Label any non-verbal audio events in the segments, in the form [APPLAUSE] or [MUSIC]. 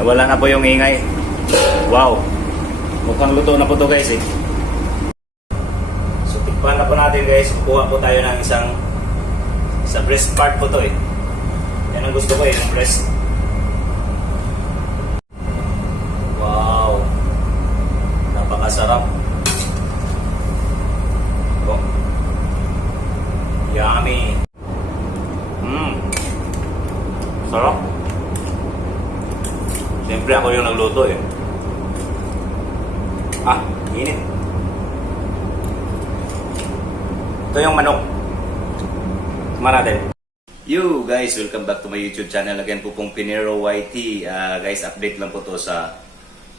Nawala na po yung ingay. Wow. Mukhang luto na po to guys eh. So tikpan na po natin guys. Kuha po tayo ng isang sa breast part po to eh. Yan ang gusto ko eh, yung breast. Wow. Napakasarap. Oh. Yummy. Mmm. Sarap. Siyempre ako yung nagluto eh. Ah, init. Ito yung manok. Sama natin. You guys, welcome back to my YouTube channel again po pong Pinero YT. Ah, guys, update lang po to sa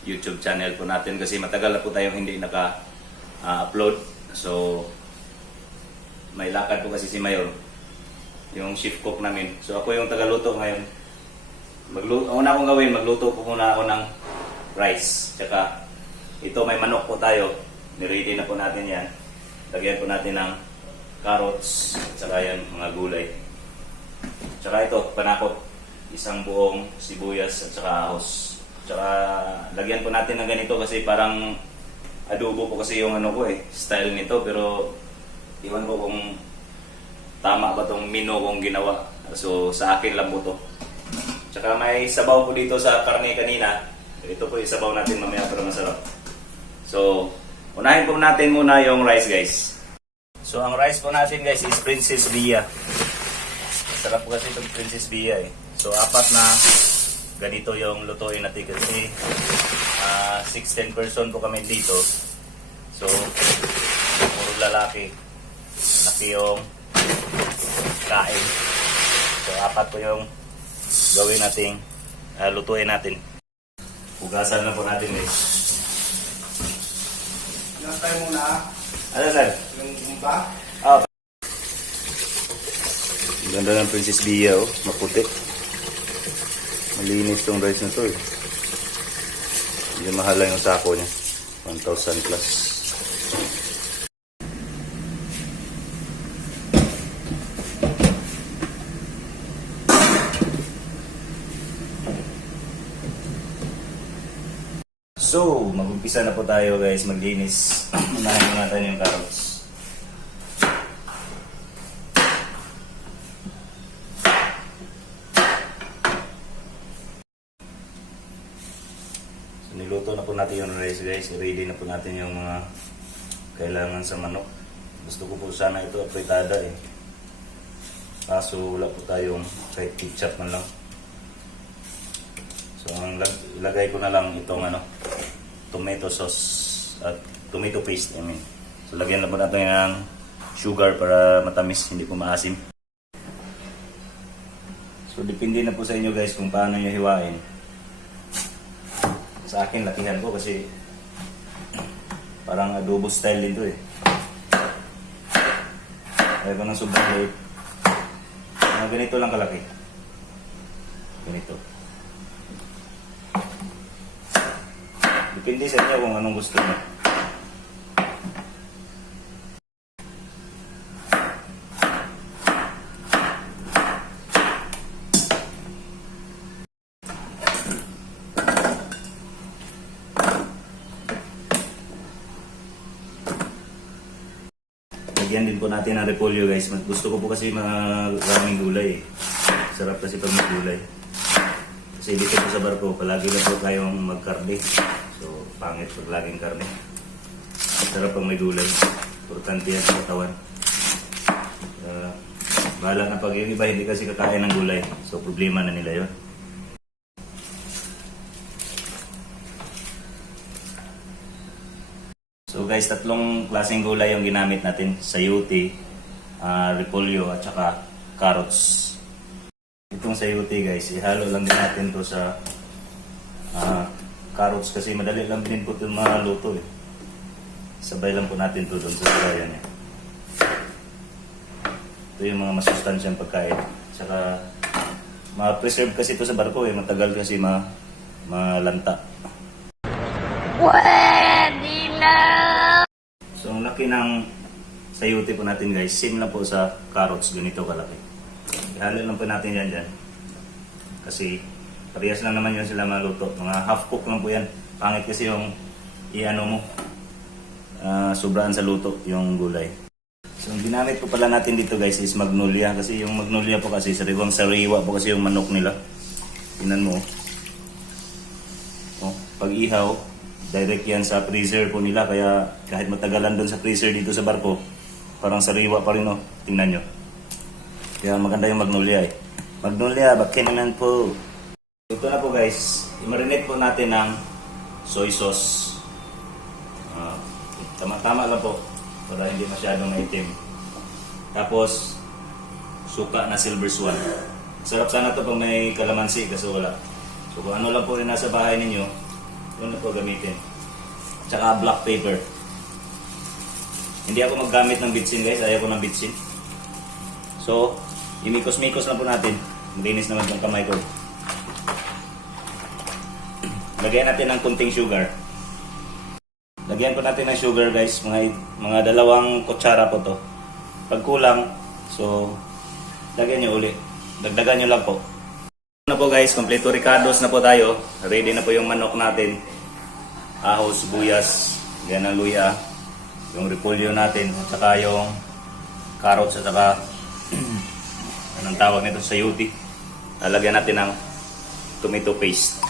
YouTube channel po natin kasi matagal na po tayong hindi naka-upload. so, may lakad po kasi si Mayor, yung chief cook namin. So, ako yung tagaluto ngayon. Magluto, una kong gawin, magluto po muna ako ng rice. Tsaka, ito may manok po tayo. Niready na po natin yan. Lagyan po natin ng carrots, tsaka yan, mga gulay. Tsaka ito, panakot. Isang buong sibuyas at tsaka ahos. Tsaka lagyan po natin ng ganito kasi parang adobo po kasi yung ano ko eh, style nito. Pero iwan ko kung tama ba tong mino kong ginawa. So sa akin lang po to. Tsaka may sabaw po dito sa karne kanina. Ito po yung sabaw natin mamaya para masarap. So, unahin po natin muna yung rice guys. So ang rice po natin guys is Princess Bia. Sarap po kasi itong Princess Bia eh. So apat na ganito yung lutuin natin kasi ah 16 person po kami dito. So puro lalaki. Laki yung kain. So apat po yung gawin nating ah, lutuin natin. Hugasan na po natin guys. Nantay muna Ano sir? yung bumba. Ah. Ang Ganda ng Princess Bia oh, maputi. Malinis tong rice na to eh. Hindi mahal lang yung sako niya. 1,000 plus. So, mag-umpisa na po tayo guys maglinis. [CLEARS THROAT] Unahin mo natin yung carrots. So, niluto na po natin yung rice guys. Ready na po natin yung mga kailangan sa manok. Gusto ko po sana ito apritada eh. Kaso wala po tayong kahit ketchup man lang. So ang lag- ko na lang itong ano, tomato sauce at tomato paste I mean. So lagyan na po natin ng sugar para matamis, hindi po maasim. So depende na po sa inyo guys kung paano nyo hiwain. Sa akin lakihan ko kasi parang adobo style din to eh. Kaya ko ng sobrang liit. Mga ganito lang kalaki. Ganito. Depende sa inyo kung anong gusto niyo. Lagyan din po natin ng repolyo guys. Gusto ko po kasi maraming gulay eh. Sarap kasi pag may gulay. Kasi dito po sa barko, palagi na po tayong magkarne. So, pangit pag laging karne. Sarap pag may gulay. Importante yan sa katawan. Uh, bahala na pag yung iba hindi kasi kakain ng gulay. So, problema na nila yon. So guys, tatlong klaseng gulay yung ginamit natin. Sayote, uh, repolyo, at saka carrots. Itong sayote guys, ihalo lang din natin to sa ah, carrots kasi madali lang din po itong maluto eh. Sabay lang po natin to doon sa sabayan niya. Ito yung mga masustansyang pagkain. Saka ma-preserve kasi ito sa barko eh. Matagal kasi ma malanta. Pwede na! So, ang laki ng sayote po natin guys, same lang po sa carrots, ganito kalaki. Ihalo lang po natin yan dyan. Kasi Parehas lang naman yun sila maluto. Mga half cook lang po yan. Pangit kasi yung i-ano mo. ah, sobraan sa luto yung gulay. So, ang ginamit po pala natin dito guys is magnolia. Kasi yung magnolia po kasi sariwang sariwa po kasi yung manok nila. Tingnan mo. Oh, pag ihaw, direct yan sa freezer po nila. Kaya kahit matagalan doon sa freezer dito sa barko, parang sariwa pa rin oh. Tingnan nyo. Kaya maganda yung magnolia eh. Magnolia, bakin naman po. Ito na po guys, i-marinate po natin ng soy sauce. Ah, tama-tama lang po para hindi masyadong maitim. Tapos, suka na silver swan. Sarap sana to pag may kalamansi kasi wala. So kung ano lang po rin nasa bahay ninyo, yun na po gamitin. Tsaka black pepper. Hindi ako maggamit ng bitsin guys, ayaw ko ng bitsin. So, imikos-mikos na po natin. Malinis naman yung kamay ko. Lagyan natin ng kunting sugar. Lagyan po natin ng sugar guys, mga mga dalawang kutsara po to. Pag kulang, so lagyan nyo uli. Dagdagan nyo lang po. Na po guys, kompleto ricados na po tayo. Ready na po yung manok natin. Ahos, buyas, yan ang luya. Yung repolyo natin, at saka yung carrots at saka [CLEARS THROAT] anong tawag nito sa yuti. Lalagyan natin ng tomato paste.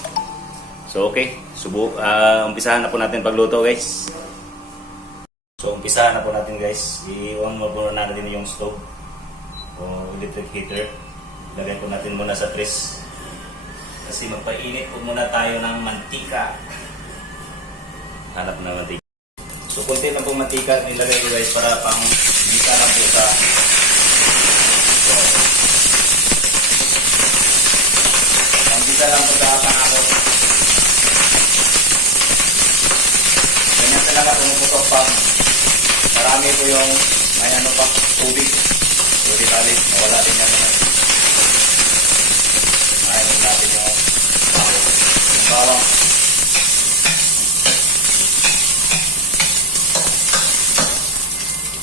So okay, subo, ah, umpisahan na po natin pagluto guys. So umpisahan na po natin guys. I-on mo po natin yung stove o electric heater. Lagay po natin muna sa tris. Kasi magpainit po muna tayo ng mantika. Hanap na mantika. So konti lang po mantika nilagay ko guys para pang bisa lang po sa so, pang lang po sa panakot. Ganyan talaga pumuputok pang marami po yung may ano pa tubig. So di bali, mawala din yan. Mahinog natin yung yung bawang.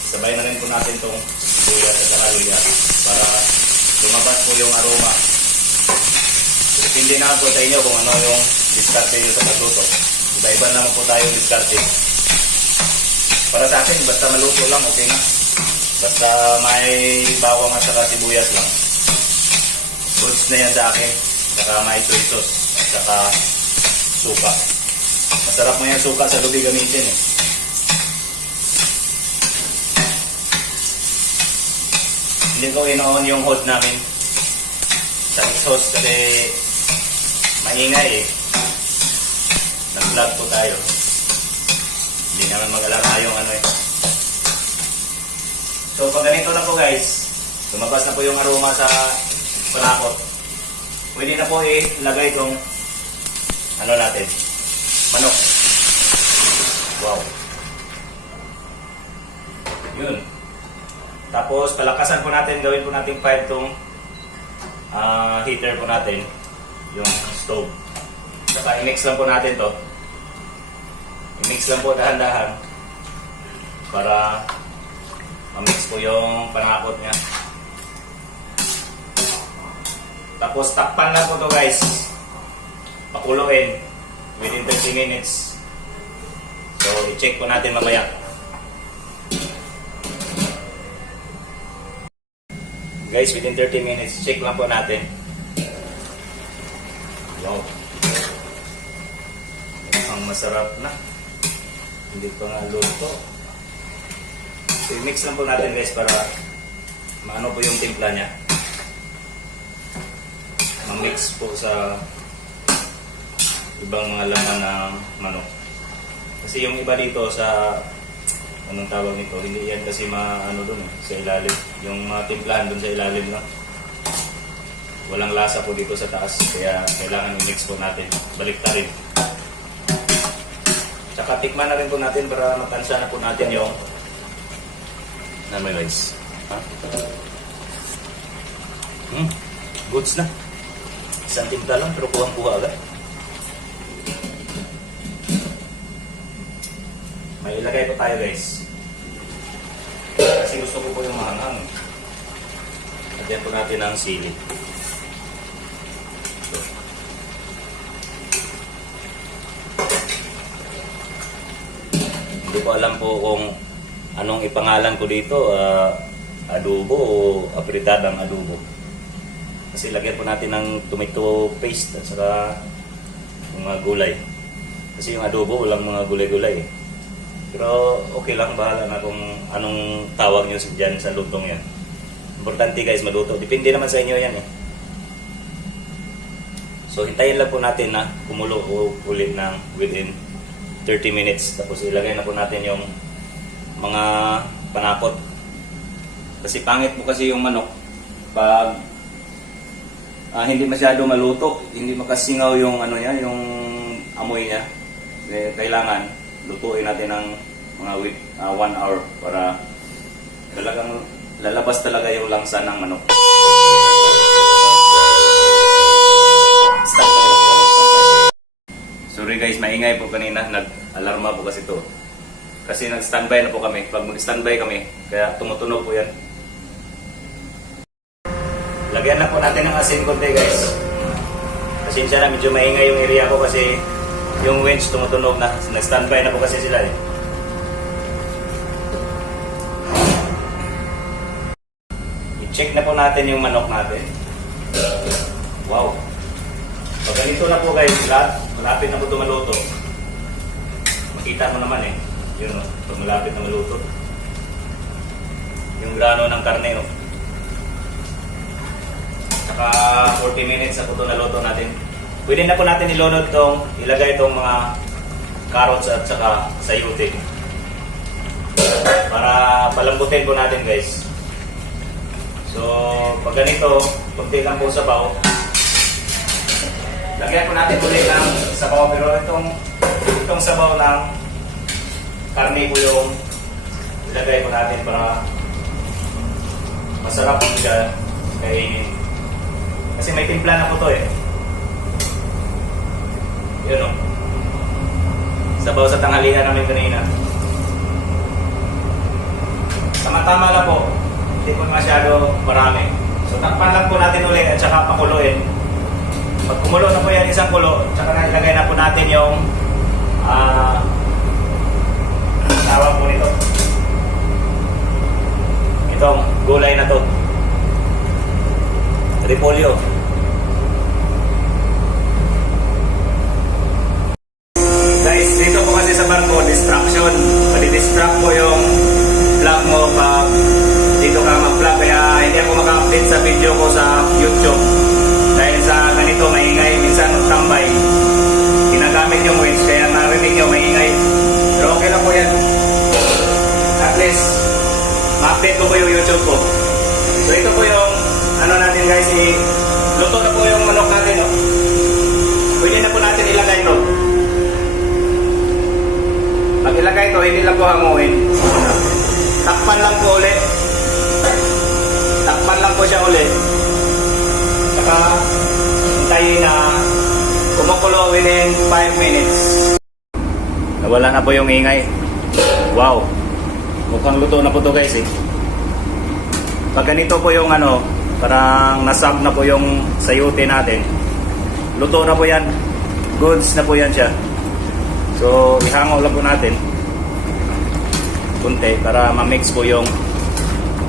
Sabay na rin po natin itong sibuyas at saka luya para lumabas po yung aroma. So, Depende na po sa inyo kung ano yung diskarte nyo sa pagluto. Iba-iba naman po tayo diskarte. Para sa akin, basta maluto lang, okay na. Basta may bawang at saka sibuyas lang. Goods na yan sa akin. Saka may soy sauce. At saka suka. Masarap mo yan suka sa lubi gamitin eh. Hindi ko inoon yung hold namin sa exhaust kasi maingay eh. Nag-vlog po tayo. Hindi naman mag-alarma yung ano eh. So pag ganito na po guys, lumabas na po yung aroma sa panakot. Pwede na po ilagay itong ano natin, manok. Wow. Yun. Tapos palakasan po natin, gawin po natin 5 tong ah, heater po natin, yung stove. Saka i-mix lang po natin to. I-mix lang po dahan-dahan para ma-mix po yung panakot niya. Tapos takpan lang po to guys. Pakuloyin within 30 minutes. So i-check po natin mamaya. Guys, within 30 minutes, check lang po natin. Wow. Ang masarap na. Hindi pa nga luto. So, i-mix lang po natin guys para maano po yung timpla niya. Ma-mix po sa ibang mga laman ng manok. Kasi yung iba dito sa anong tawag nito, hindi yan kasi maano doon eh, sa ilalim. Yung mga timplahan doon sa ilalim lang. Walang lasa po dito sa taas, kaya kailangan i-mix po natin. Balik rin. Tsaka tikman na rin po natin para matansya na po natin yung na may guys. Ha? Hmm, goods na. Isang timpla lang pero kuhang-kuha agad. May ilagay po tayo guys. Kasi gusto ko po yung mahanghang. Lagyan po natin ng sili. Hindi ko alam po kung anong ipangalan ko dito, ah, adobo o apritadang adobo. Kasi lagyan po natin ng tomato paste at saka mga gulay. Kasi yung adobo, walang mga gulay-gulay. eh. Pero okay lang, bahala na kung anong tawag nyo dyan sa lutong yan. Importante guys, maluto. Depende naman sa inyo yan eh. So hintayin lang po natin na kumulo ulit ng within 30 minutes. Tapos ilagay na po natin yung mga panakot. Kasi pangit po kasi yung manok pag ah, hindi masyado maluto, hindi makasingaw yung ano niya, yung amoy niya. Eh, kailangan lutuin natin ng mga week, ah, one hour para talagang lalabas talaga yung langsa ng manok. Sorry guys, maingay po kanina. Nag-alarma po kasi to. Kasi nag-standby na po kami. Pag mag-standby kami, kaya tumutunog po yan. Lagyan na po natin ng asin konti guys. Pasensya na, medyo maingay yung area ko kasi yung winch tumutunog na. Nag-standby na po kasi sila eh. I-check na po natin yung manok natin. Wow. Pag ganito na po guys, lahat, malapit na po ito maluto. Makita mo naman eh. Yun o, pag malapit na maluto. Yung grano ng karne o. Saka 40 minutes na po ito naluto natin. Pwede na po natin ilunod itong, ilagay itong mga carrots at saka sayote. Para palambutin po natin guys. So, pag ganito, kunti lang po sabaw. Lagyan po natin ulit ng sabaw pero itong itong sabaw ng karne yung ilagay po natin para masarap siya kainin. Kasi may timpla na po to eh. Yun o. Sabaw sa tanghalian namin kanina. Tama-tama lang po. Hindi po masyado marami. So takpan lang po natin ulit at saka pakuluin. Pag kumulo na po yan isang kulo, tsaka ilagay na po natin yung ah tawag po nito. Itong gulay na to. Repolyo. Guys, dito po kasi sa barko, distraction. Madi-distract po yung vlog mo pag dito ka mag-vlog. Kaya hindi ako maka-update sa video ko sa YouTube. Luto na po yung manok natin. No? Pwede na po natin ilagay ito. Pag ilagay ito, hindi lang po hanguin. Takpan lang po ulit. Takpan lang po siya ulit. Saka, hintayin na kumukulo within 5 minutes. Nawala na po yung ingay. Wow. Mukhang luto na po to guys eh. Pag ganito po yung ano, parang nasap na po yung sayote natin. Luto na po yan. Goods na po yan siya. So, ihangaw lang po natin. Kunti para ma-mix po yung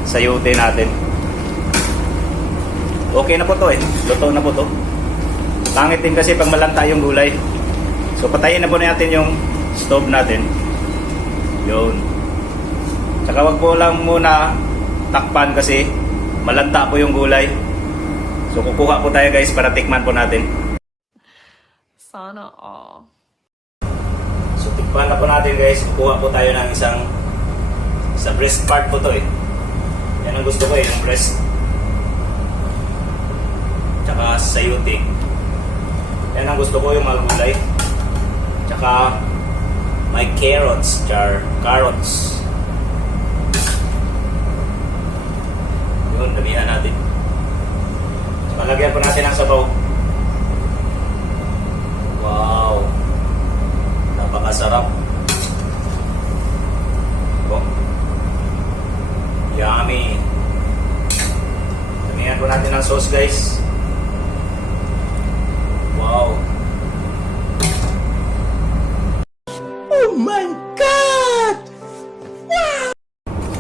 sayote natin. Okay na po to eh. Luto na po to. Pangit din kasi pag malanta yung gulay. So, patayin na po natin yung stove natin. Yun. Tsaka wag po lang muna takpan kasi malanta po yung gulay. So, kukuha po tayo guys para tikman po natin. Sana all. So, tikpan na po natin guys. Kukuha po tayo ng isang sa breast part po to eh. Yan ang gusto ko eh, yung breast. Tsaka sayote. Yan ang gusto ko yung mga gulay. Tsaka may carrots, char carrots.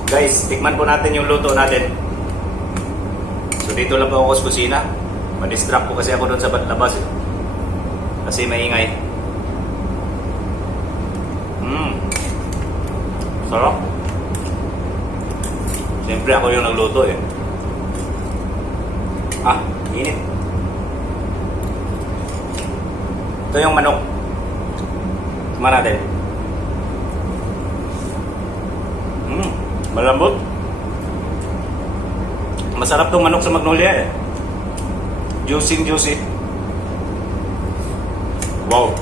Guys, tikman po natin yung luto natin. So dito lang po ako sa kusina. Ma-distract po kasi ako doon sa labas. Eh. Kasi maingay. Mmm. Sarap. Siyempre ako yung nagluto eh. Ah, init. Ito yung manok. Sama natin. Mmm, malambot. Masarap tong manok sa Magnolia eh. Juicy juicy. Wow.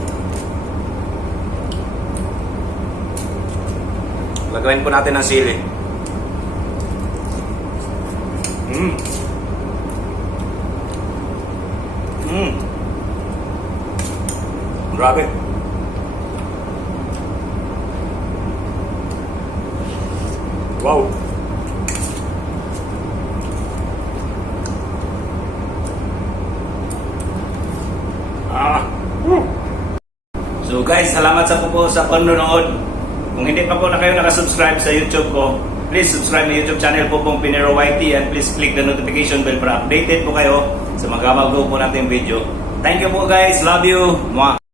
Lagawin po natin ng sili. Mmm. Mmm. Grabe. Guys, salamat sa po, po sa panonood. Kung hindi pa po na kayo nakasubscribe sa YouTube ko, please subscribe na YouTube channel po pong Pinero YT and please click the notification bell para updated po kayo sa mga magawa po natin video. Thank you po guys. Love you. Mwah.